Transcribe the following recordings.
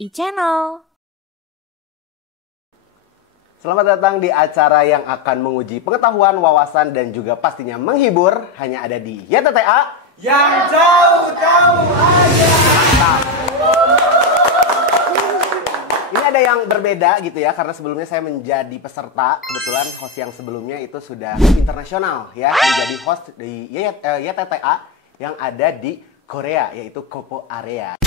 e-channel. Selamat datang di acara yang akan menguji pengetahuan, wawasan, dan juga pastinya menghibur. Hanya ada di YTTA yang jauh-jauh aja. Mantap. Ini ada yang berbeda gitu ya, karena sebelumnya saya menjadi peserta. Kebetulan host yang sebelumnya itu sudah internasional ya, menjadi host di YTTA yang ada di Korea, yaitu Kopo Area.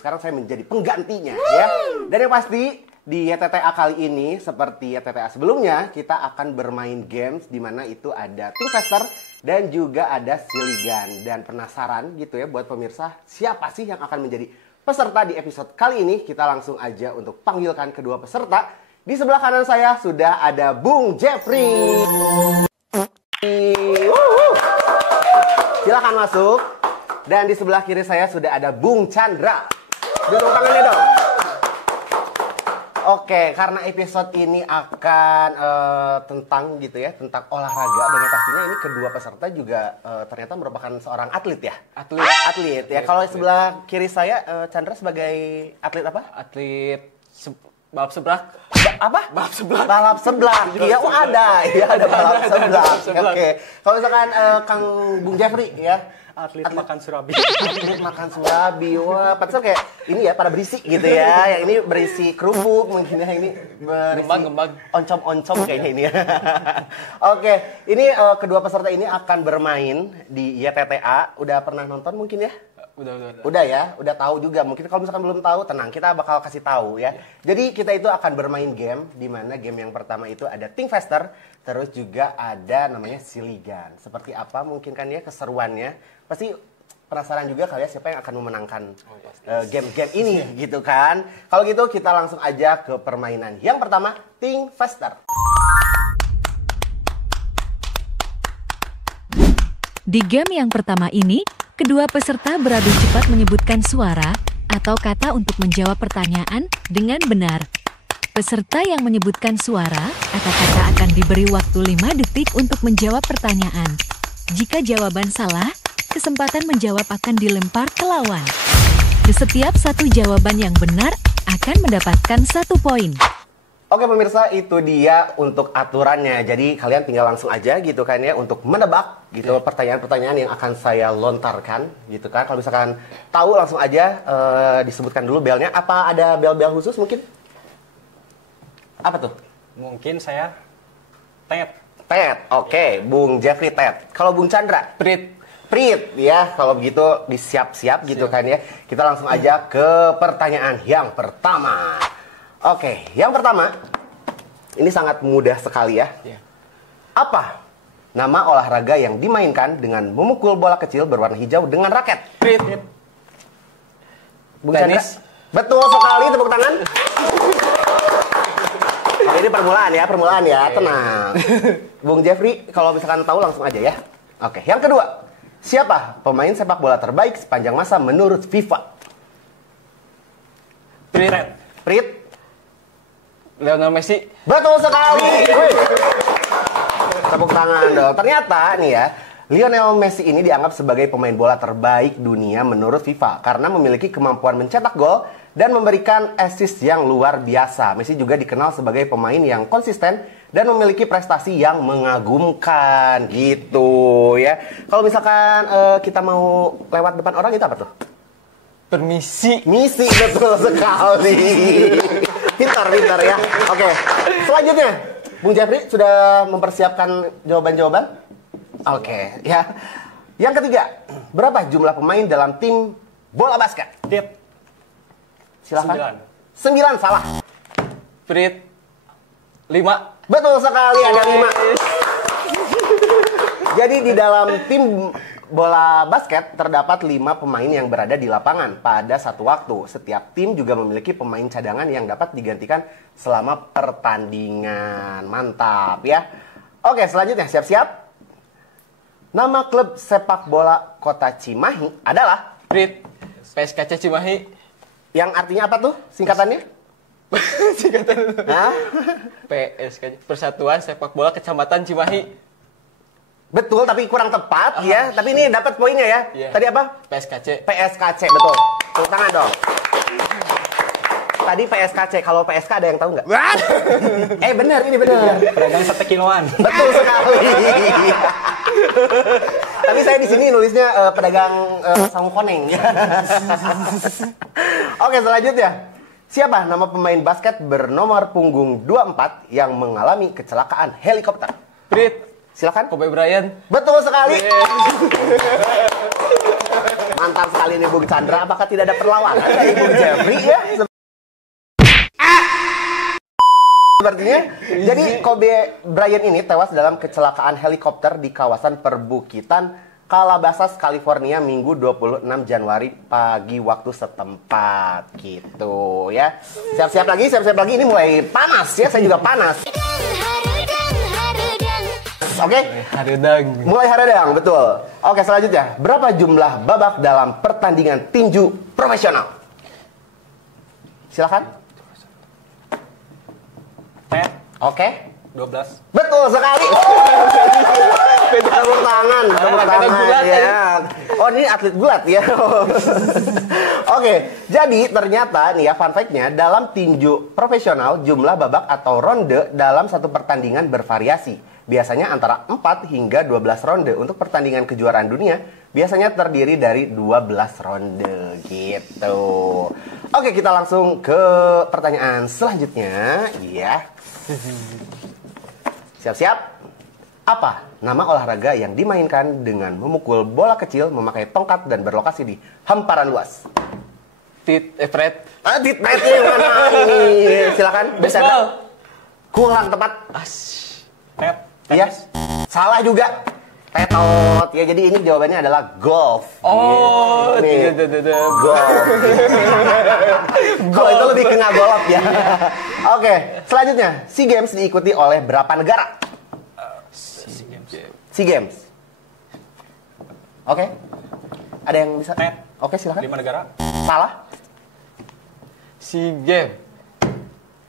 Sekarang saya menjadi penggantinya ya. Dan yang pasti di YTTA kali ini seperti YTTA sebelumnya, kita akan bermain games di mana itu ada Tingfester dan juga ada Siligan. Dan penasaran gitu ya buat pemirsa, siapa sih yang akan menjadi peserta di episode kali ini? Kita langsung aja untuk panggilkan kedua peserta. Di sebelah kanan saya sudah ada Bung Jeffrey. Silakan masuk. Dan di sebelah kiri saya sudah ada Bung Chandra. Duduk tangannya dong. Oke, karena episode ini akan tentang gitu ya, tentang olahraga, dan yang pastinya ini kedua peserta juga ternyata merupakan seorang atlet ya. Atlet ya. Kalau sebelah kiri saya Chandra sebagai atlet apa? Atlet balap seblak. Apa? Balap seblak. Balap seblak. Iya, oh ada. Iya, ada balap seblak. Oke. Kalau misalkan Kang Bung Jeffrey ya, Atlet makan surabi. Atlet makan surabi. Wah, pantesan kayak ini ya, pada berisi gitu ya. Yang ini berisi kerupuk, mungkin ya, ini berisi Gembang. oncom-oncom kayaknya ini ya. Oke, ini kedua peserta ini akan bermain di YTTA. Udah pernah nonton mungkin ya? Udah ya, udah tahu juga. Mungkin kalau misalkan belum tahu, tenang, kita bakal kasih tahu ya. Jadi kita itu akan bermain game, di mana game yang pertama itu ada Tingfester, terus juga ada namanya Siligan. Seperti apa mungkin kan ya keseruannya? Pasti penasaran juga kali ya siapa yang akan memenangkan game-game ini gitu kan. Kalau gitu kita langsung aja ke permainan. Yang pertama, Tingfester. Di game yang pertama ini, kedua peserta beradu cepat menyebutkan suara atau kata untuk menjawab pertanyaan dengan benar. Peserta yang menyebutkan suara atau kata akan diberi waktu 5 detik untuk menjawab pertanyaan. Jika jawaban salah, kesempatan menjawab akan dilempar ke lawan. Di setiap satu jawaban yang benar akan mendapatkan 1 poin. Oke pemirsa, itu dia untuk aturannya. Jadi kalian tinggal langsung aja gitu kan ya untuk menebak gitu pertanyaan-pertanyaan yang akan saya lontarkan gitu kan. Kalau misalkan tahu langsung aja disebutkan dulu belnya. Apa ada bel-bel khusus mungkin? Apa tuh? Mungkin saya Tet. Tet. Oke, Bung Jeffrey Tet. Kalau Bung Chandra? Prit ya. Kalau begitu disiap-siap gitu kan ya. Kita langsung aja ke pertanyaan yang pertama. Oke, yang pertama, ini sangat mudah sekali ya. Apa nama olahraga yang dimainkan dengan memukul bola kecil berwarna hijau dengan raket? Prit. Bung Tenis. Chandra? Betul sekali, tepuk tangan. Ini permulaan ya, tenang. Bung Jeffrey, kalau misalkan tahu langsung aja ya. Oke, yang kedua, siapa pemain sepak bola terbaik sepanjang masa menurut FIFA? Prit. Lionel Messi. Betul sekali. Tepuk tangan dong. Ternyata nih ya, Lionel Messi ini dianggap sebagai pemain bola terbaik dunia menurut FIFA karena memiliki kemampuan mencetak gol dan memberikan assist yang luar biasa. Messi juga dikenal sebagai pemain yang konsisten dan memiliki prestasi yang mengagumkan gitu ya. Kalau misalkan kita mau lewat depan orang itu apa tuh? Permisi. Misi, betul sekali. Pintar ya. Oke, selanjutnya Bung Jeffrey sudah mempersiapkan jawaban-jawaban? Oke, ya. Yang ketiga, berapa jumlah pemain dalam tim bola basket? Tit. Silakan. 9 salah. Prit. 5. Betul sekali, ada 5. Jadi di dalam tim bola basket terdapat 5 pemain yang berada di lapangan pada satu waktu. Setiap tim juga memiliki pemain cadangan yang dapat digantikan selama pertandingan. Mantap ya. Oke, selanjutnya siap-siap. Nama klub sepak bola Kota Cimahi adalah Prit. PSKC Cimahi. Yang artinya apa tuh singkatannya? Singkatan. Hah? PSKC Persatuan Sepak Bola Kecamatan Cimahi. Betul, tapi kurang tepat ya. Tapi ini dapat poinnya ya. Yeah. Tadi apa? PSKC. PSKC, betul. Tepuk tangan dong. Tadi PSKC, kalau PSK ada yang tahu nggak? Benar, ini benar. Pedagang 1 kiloan. Betul sekali. Tapi saya di sini nulisnya pedagang sangu koneng. Oke, selanjutnya. Siapa nama pemain basket bernomor punggung 24 yang mengalami kecelakaan helikopter? Prit, Silakan. Kobe Bryant. Betul sekali. Mantap sekali nih Bung Chandra. Apakah tidak ada perlawanan dari Bung Jeffrey ya? Sepertinya. Jadi Kobe Bryant ini tewas dalam kecelakaan helikopter di kawasan perbukitan Calabasas, California, Minggu 26 Januari pagi waktu setempat gitu ya. Siap-siap lagi. Ini mulai panas ya. Saya juga panas. Oke? Haredang. Mulai haradang, betul. Oke, selanjutnya. Berapa jumlah babak dalam pertandingan tinju profesional? Silakan. Oke. 12. Betul sekali. Tepuk tangan, gulat, ya. Oh, ini atlet gulat ya. Oke, jadi ternyata nih ya fun fact-nya dalam tinju profesional jumlah babak atau ronde dalam satu pertandingan bervariasi. Biasanya antara 4 hingga 12 ronde. Untuk pertandingan kejuaraan dunia biasanya terdiri dari 12 ronde gitu. Oke, kita langsung ke pertanyaan selanjutnya ya. Siap-siap. Apa nama olahraga yang dimainkan dengan memukul bola kecil memakai tongkat dan berlokasi di hamparan luas? Fred. Tit-pet yang mana ini? Silakan. Baseball. Kurang tepat. Ted. Iya. Salah juga. Tetot. Ya, jadi ini jawabannya adalah golf. Oh, Gitu. Golf. Kalau itu lebih kena golf ya. Oke, selanjutnya. SEA Games diikuti oleh berapa negara? SEA Games. Oke. Ada yang bisa? Ted. Oke, silakan. 5 negara. Salah. SEA Games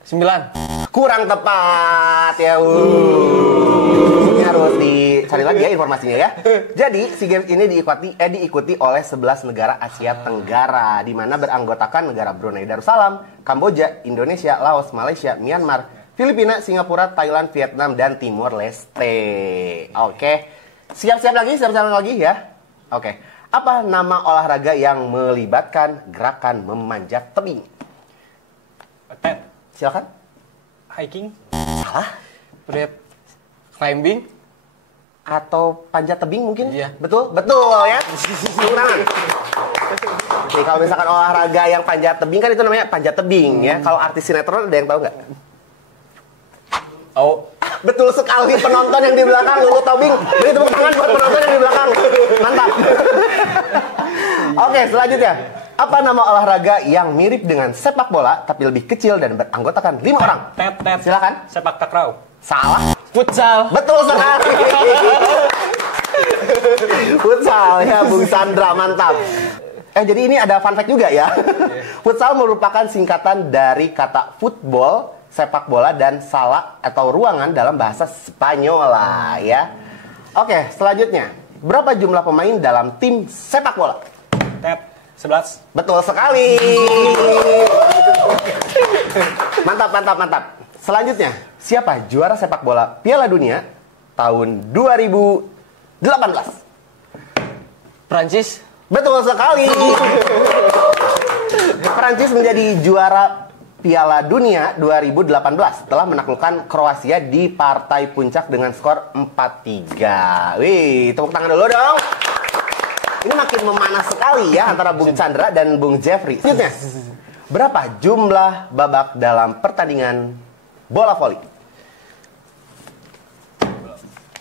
9. Kurang tepat ya. Ini harus dicari lagi ya informasinya ya. Jadi SEA Games ini diikuti oleh 11 negara Asia Tenggara, di mana beranggotakan negara Brunei Darussalam, Kamboja, Indonesia, Laos, Malaysia, Myanmar, Filipina, Singapura, Thailand, Vietnam, dan Timor Leste. Oke. Siap-siap lagi ya. Oke. Apa nama olahraga yang melibatkan gerakan memanjat tebing? Ted. Silakan. Hiking. Salah. Fred. Climbing. Atau panjat tebing mungkin? Iya. Betul ya. Tepuk tangan. Nih, kalau misalkan olahraga yang panjat tebing kan itu namanya panjat tebing ya. Kalau artis sinetron ada yang tahu nggak? Oh. Betul sekali, penonton yang di belakang Lulu Tobing. Beri tepuk tangan buat penonton yang di belakang. Mantap. Oke, selanjutnya. Apa nama olahraga yang mirip dengan sepak bola tapi lebih kecil dan beranggotakan 5 orang? Ted. Silakan. Sepak takraw. Salah. Futsal. Betul sekali. Futsal ya, Bung Chandra, mantap. Jadi ini ada fun fact juga ya. Futsal merupakan singkatan dari kata football, sepak bola, dan sala atau ruangan dalam bahasa Spanyol ya. Oke, selanjutnya. Berapa jumlah pemain dalam tim sepak bola? Ted. 11. Betul sekali. Mantap. Selanjutnya, siapa juara sepak bola Piala Dunia tahun 2018? Prancis. Betul sekali. Prancis menjadi juara Piala Dunia 2018 setelah menaklukkan Kroasia di partai puncak dengan skor 4-3. Wih, tepuk tangan dulu dong. Ini makin memanas sekali ya antara Bung Chandra dan Bung Jeffrey. Selanjutnya, berapa jumlah babak dalam pertandingan bola voli?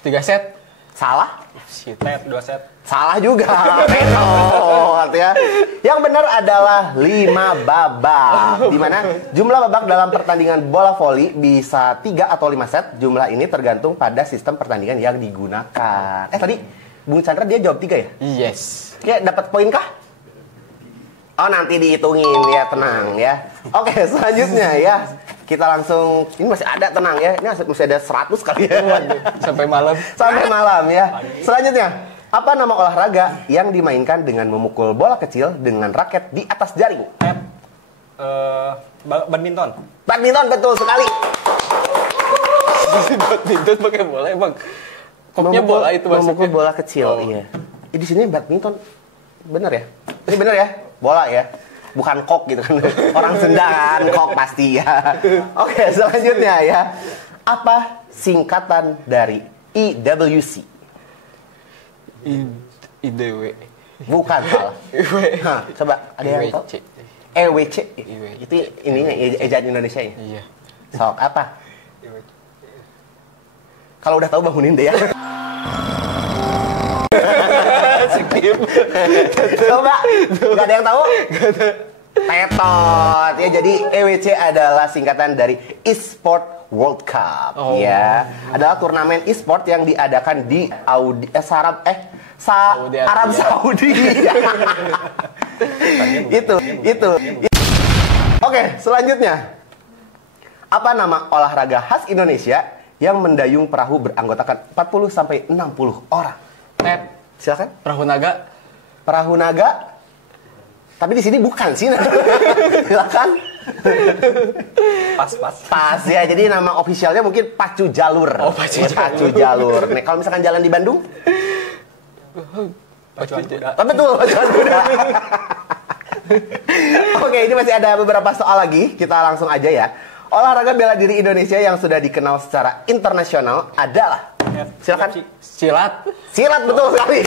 3 set. Salah. Ted. 2 set. Salah juga. Betul ya. Yang benar adalah 5 babak. Di mana jumlah babak dalam pertandingan bola voli bisa 3 atau 5 set. Jumlah ini tergantung pada sistem pertandingan yang digunakan. Tadi Bung Chandra dia jawab 3 ya? Yes. Ya, dapat poin kah? Oh, nanti dihitungin ya, tenang ya. Oke, selanjutnya ya. Kita langsung, ini masih ada, tenang ya. Ini masih ada 100 kali ya. Sampai malam. Sampai malam ya. Selanjutnya, apa nama olahraga yang dimainkan dengan memukul bola kecil dengan raket di atas jaring? Ted. Badminton. Badminton, betul sekali. Badminton pakai bola emang. Koknya Memukul- bola itu memukul maksudnya. bola kecil, Oh. iya. Di sini badminton, bener ya? Ini bener ya? Bola ya? Bukan kok gitu kan? Orang Sunda kan, kok pasti ya. Oke, selanjutnya ya. Apa singkatan dari IWC? IDW. Bukan salah. IW. Hah, coba ada yang tahu? IWC. EWC. IWC. Itu ininya ejaan Indonesia nya. Iya. Sok apa? Kalau udah tahu bangunin deh ya. Skip. Coba, nggak ada yang tahu? Tetot ya. Jadi EWC adalah singkatan dari Esport World Cup. Oh. Ya, adalah turnamen e-sport yang diadakan di Saudi Arabia. Arab Saudi. itu. Oke, selanjutnya. Apa nama olahraga khas Indonesia yang mendayung perahu beranggotakan 40 sampai 60 orang? Tet. Silakan. Perahu naga. Perahu naga. Tapi di sini bukan sih. Silakan. Pas. Pas ya. Jadi nama ofisialnya mungkin Pacu Jalur. Oh, Pacu Ya, Jalur. Pacu Jalur. Nih, kalau misalkan jalan di Bandung, Pacuan kuda. betul, Pacuan Kuda. Oke, ini masih ada beberapa soal lagi. Kita langsung aja ya. Olahraga bela diri Indonesia yang sudah dikenal secara internasional adalah. Silakan. Silat. Silat, betul sekali.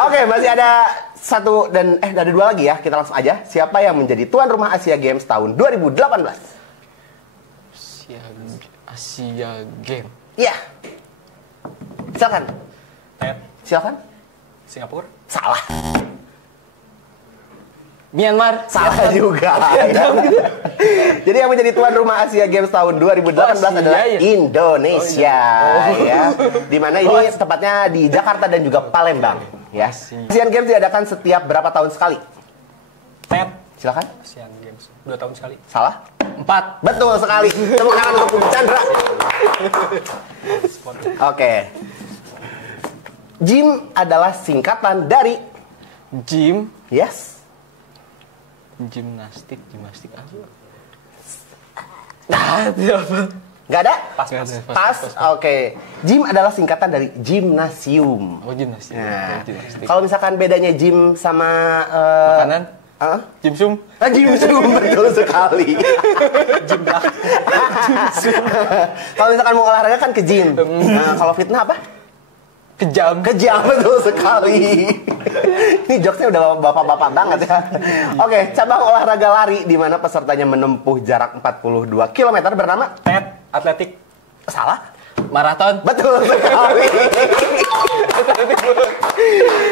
Oke, masih ada satu dan ada dua lagi ya. Kita langsung aja. Siapa yang menjadi tuan rumah Asia Games tahun 2018? Asia Game. Iya. Silakan. Tet. Silakan. Singapura. Salah. Myanmar. Salah juga. Jadi yang menjadi tuan rumah Asia Games tahun 2018 Asia, adalah ya? Indonesia, ya. Di mana ini tepatnya di Jakarta dan juga Palembang, ya. Asian Games diadakan setiap berapa tahun sekali? Tet. Silakan. Asian Games 2 tahun sekali. Salah. 4. Betul sekali. Tepuk tangan untuk Bung Chandra. Oke. Gym adalah singkatan dari Gym. yes. Gimnastik apa? Nggak ada? Pas. Pas. Oke. Gym adalah singkatan dari gimnasium. Oh, gimnastik. Nah, Gimnastik. kalau misalkan bedanya gym sama Makanan? Gimsum. Gymsum, betul sekali. Kalau misalkan mau olahraga kan ke gym. Nah, kalau fitnah apa? Kejam. Kejam, betul sekali. Ini jokesnya udah bapak-bapak banget ya. Oke, cabang olahraga lari di mana pesertanya menempuh jarak 42 km bernama Tet. Atletik. salah. Maraton. Betul sekali.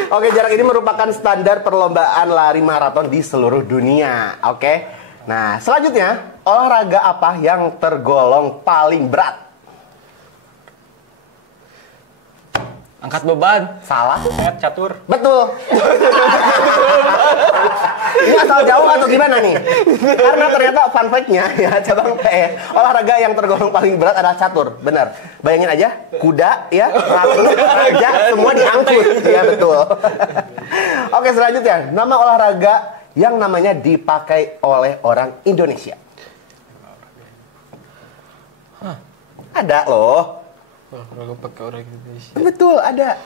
Oke, jarak ini merupakan standar perlombaan lari maraton di seluruh dunia. Oke. Nah, selanjutnya, olahraga apa yang tergolong paling berat? Angkat beban. Salah. Tet. Catur. Betul. Ini asal jauh atau gimana nih? Karena ternyata fun fact-nya ya, cabang olahraga yang tergolong paling berat adalah catur. Benar. Bayangin aja, kuda ya, ratu, raja, semua diangkut. Ya, betul. Oke, selanjutnya, nama olahraga yang namanya dipakai oleh orang Indonesia. Ada loh. Olahraga pakai orang Indonesia. Betul, ada.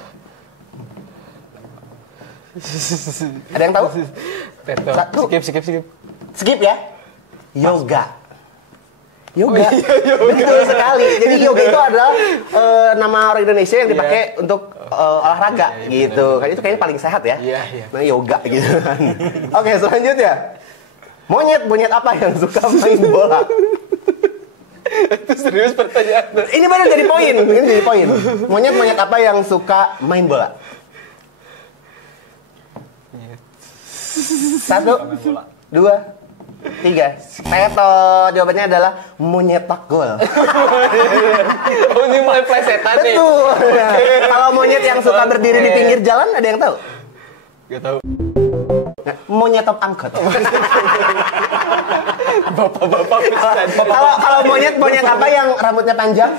Ada yang tahu? Teto. Satu. Skip. Skip ya. Yoga. Yoga. Betul sekali. Jadi yoga itu adalah nama orang Indonesia yang dipakai untuk olahraga gitu. Kan itu kayaknya paling sehat ya. Iya. Nah, yoga gitu kan. Oke, selanjutnya. Monyet apa yang suka main bola? Itu serius pertanyaan. Ini baru jadi poin. Ini jadi poin. Monyet apa yang suka main bola? Satu, dua, tiga. Teto. Jawabannya adalah menyetak gol. Oh, ini mulai plesetan nih. Betul. Kalau monyet yang suka berdiri di pinggir jalan, ada yang tahu? Gak tahu. Nah, monyetop angkot. Bapak-bapak bisa. Kalau monyet apa yang rambutnya panjang?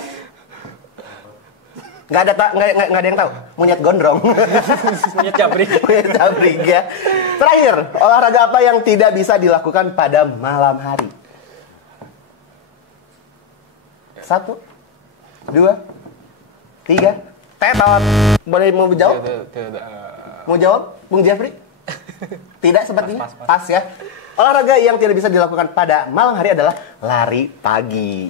Nggak ada yang tahu. Monyet gondrong. Monyet jabrik. Monyet jabrik ya. Terakhir, olahraga apa yang tidak bisa dilakukan pada malam hari? 1, 2, 3. Tetot. Boleh mau jawab? Tidak. Mau jawab, Bung Jeffrey? Tidak sepertinya? Pas ya. Olahraga yang tidak bisa dilakukan pada malam hari adalah lari pagi.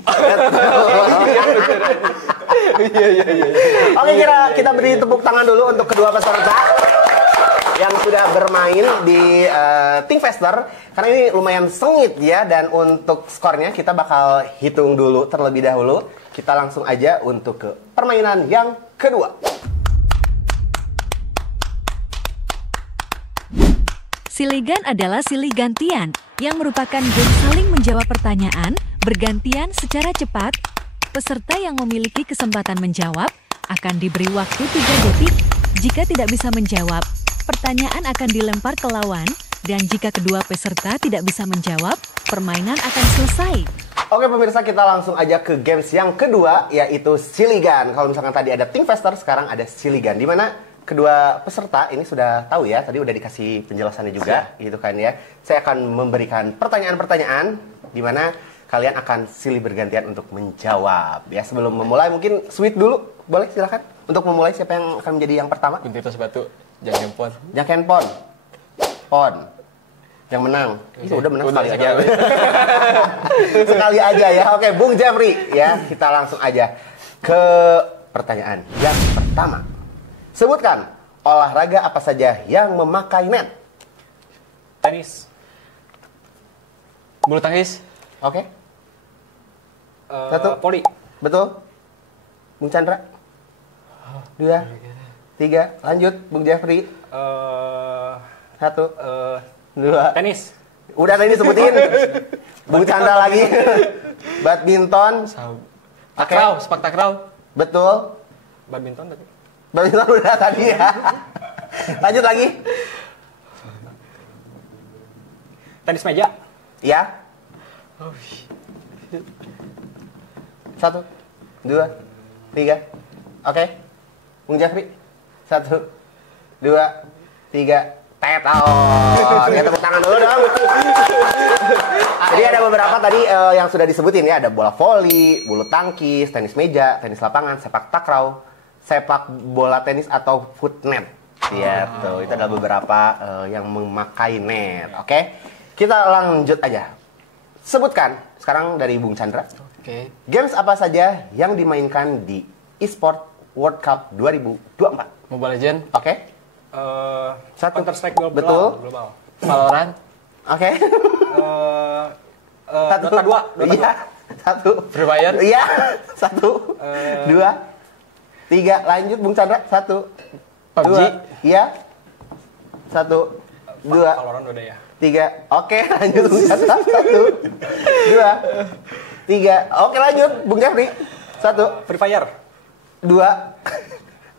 Oke, kita beri tepuk tangan dulu untuk kedua peserta yang sudah bermain di Thinkfester. Karena ini lumayan sengit ya, dan untuk skornya kita bakal hitung dulu terlebih dahulu. Kita langsung aja untuk ke permainan yang kedua. Siligan adalah silih gantian yang merupakan game saling menjawab pertanyaan bergantian secara cepat. Peserta yang memiliki kesempatan menjawab akan diberi waktu 3 detik. Jika tidak bisa menjawab, pertanyaan akan dilempar ke lawan, dan jika kedua peserta tidak bisa menjawab, permainan akan selesai. Oke pemirsa, kita langsung aja ke games yang kedua, yaitu Siligan. Kalau misalkan tadi ada Thinkfester, sekarang ada Siligan. Dimana kedua peserta ini sudah tahu ya, tadi udah dikasih penjelasannya juga, gitu kan ya. Saya akan memberikan pertanyaan-pertanyaan di mana kalian akan silih bergantian untuk menjawab. Ya, sebelum memulai mungkin sweet dulu, boleh silakan. Untuk memulai siapa yang akan menjadi yang pertama? Gunting tos batu. Jangan pon. Jangan pon. Pon. Yang menang. Itu udah menang sekali aja. Sekali aja ya. Oke, Bung Jeffrey ya, kita langsung aja ke pertanyaan yang pertama. Sebutkan olahraga apa saja yang memakai net. Tenis. Bulu tangkis. Oke. Satu. Poli. Betul. Bung Chandra. 2, 3. Lanjut, Bung Jeffrey. 1, 2. Tenis. Udah tadi sebutin. Bung Chandra lagi. Badminton. Takraw, sepak takraw. Betul. Badminton tadi. Badminton udah tadi ya. Lanjut lagi. Tenis meja. Ya. 1, 2, 3. Oke. Bung Jeffrey. 1, 2, 3. Tetot. Ya, tepuk tangan dulu dong. Jadi ada beberapa tadi yang sudah disebutin ya. Ada bola voli, bulu tangkis, tenis meja, tenis lapangan, sepak takraw, sepak bola tenis atau foot net. Ya, tuh. Itu ada beberapa yang memakai net. Oke. Kita lanjut aja. Sebutkan sekarang dari Bung Chandra. Oke. Games apa saja yang dimainkan di eSport World Cup 2024? Mobile Legend. Oke. Satu. Counter Strike global. Betul. Global. Valorant. Oke. Dota 2. Iya. 1. Free Fire. Iya. 1, 2, 3. Lanjut Bung Chandra. 1, PUBG. 2. Iya. 1, 2, Valorant udah ya. 3. Oke, lanjut Bung Chandra. 1, 2, 3. Oke, lanjut Bung Jeffrey. 1, Free Fire. 2,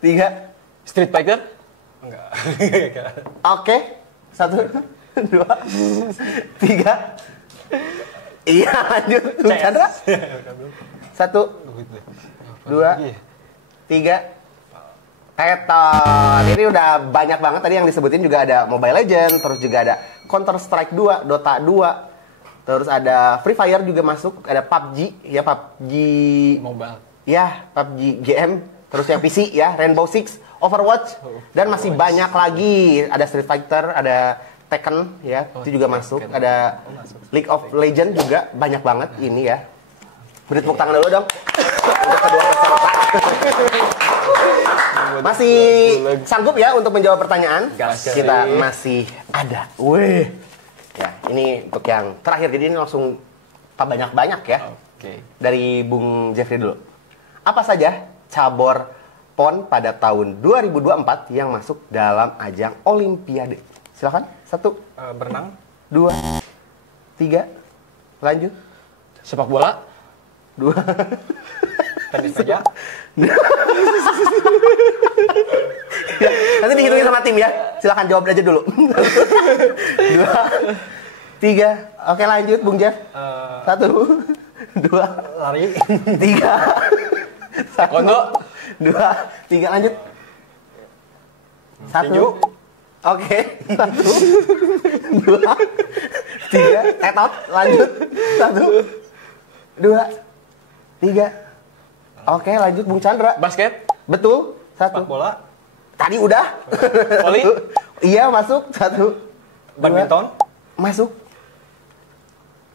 3. Street Fighter. Enggak. Oke. 1, 2, 3. Iya, lanjut Bung Chandra. 1, 2, 3. Tetot. Ini udah banyak banget tadi yang disebutin, juga ada Mobile Legend, terus juga ada Counter Strike 2, Dota 2. Terus ada Free Fire juga masuk, ada PUBG, ya PUBG Mobile. ya, PUBG GM, terus yang PC ya, Rainbow Six, Overwatch, dan masih banyak lagi. Ada Street Fighter, ada Tekken ya, itu juga masuk. Ada League of Legends juga banyak banget ini ya. Beri tepuk tangan dulu dong untuk kedua peserta. Masih sanggup ya untuk menjawab pertanyaan? Gas. Kita masih ada. Wih. Ya, ini untuk yang terakhir. Jadi ini langsung tak banyak-banyak ya. Oke. Dari Bung Jeffrey dulu. Apa saja cabur PON pada tahun 2024 yang masuk dalam ajang Olimpiade? Silakan. 1, Berenang. 2, 3. Lanjut. Sepak bola. 2. Tenis meja. Ya, nanti dihitungin sama tim ya. Silakan jawab aja dulu. 2, 3. Oke, lanjut Bung Jeff. 1, 2, Lari. 3. Taekwondo. 2, 3 lanjut. 1. Tinju. Oke. 1, 2, 3. Tetot. Lanjut. 1, 2, 3. Oke, lanjut Bung Chandra. Basket. Betul. 1. Sepak bola. Tadi udah. Voli. Iya, masuk. 1. Badminton. Masuk.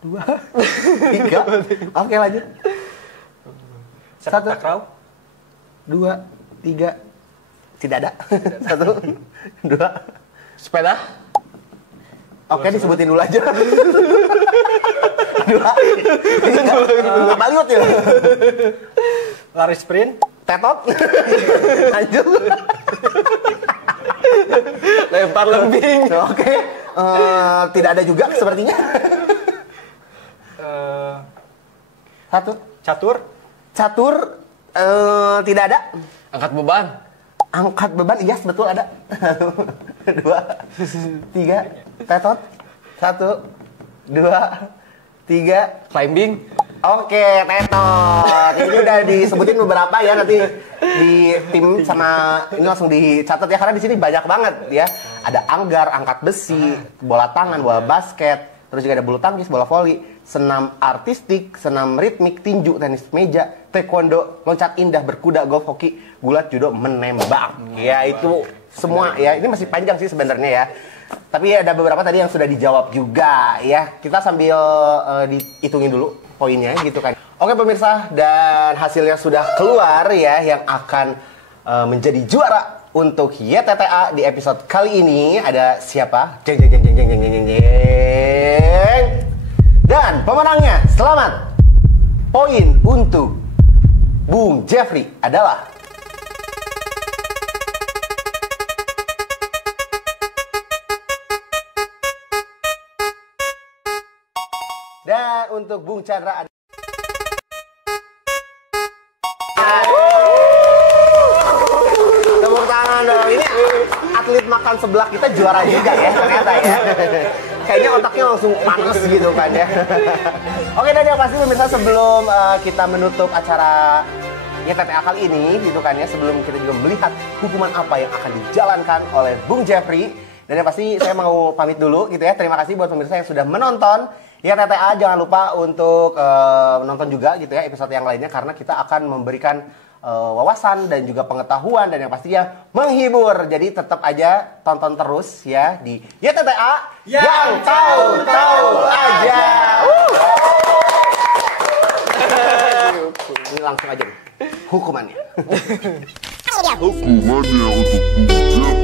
2, 3. Oke, lanjut. Sepak 1, takraw. 2, 3. Tidak ada. 1, 2. Sepeda. Oke, disebutin dulu aja. 2. Ini nggak baliot ya. Lari sprint. Tetot. Lanjut. Lempar lembing. Oke. Tidak ada juga sepertinya. 1. Catur. Catur. Tidak ada. Angkat beban. Angkat beban, yes betul ada. 2, 3. Tetot. 1, 2, 3. Climbing. Oke, tetot. Ini udah disebutin beberapa ya, nanti di tim sama ini langsung dicatat ya, karena di sini banyak banget ya. Ada anggar, angkat besi, bola tangan, bola basket, terus juga ada bulu tangkis, bola voli, senam artistik, senam ritmik, tinju, tenis meja, taekwondo, loncat indah, berkuda, golf, hoki, gulat, judo, menembak. Ya itu semua ya. Ini masih panjang sih sebenarnya ya. Tapi ada beberapa tadi yang sudah dijawab juga ya. Kita sambil dihitungin dulu poinnya gitu kan. Oke pemirsa, dan hasilnya sudah keluar ya, yang akan menjadi juara untuk YTTA di episode kali ini ada siapa? Jeng jeng jeng jeng jeng jeng jeng jeng. Dan pemenangnya, selamat. Poin untuk Bung Jeffrey adalah dan untuk Bung Chandra ada tepuk tangan dong. Ini atlet makan sebelah kita juara juga ya ternyata ya. Kayaknya otaknya langsung panas gitu kan ya. Oke, dan yang pasti pemirsa, sebelum kita menutup acara YTTA kali ini gitu kan ya, sebelum kita juga melihat hukuman apa yang akan dijalankan oleh Bung Jeffrey, dan yang pasti saya mau pamit dulu gitu ya. Terima kasih buat pemirsa yang sudah menonton YTTA. Jangan lupa untuk menonton juga gitu ya episode yang lainnya, karena kita akan memberikan wawasan dan juga pengetahuan dan yang pastinya menghibur. Jadi tetap aja tonton terus ya di YTTA yang tahu-tahu aja. Ini langsung aja nih hukumannya. Hukumannya untuk Bung Jeffrey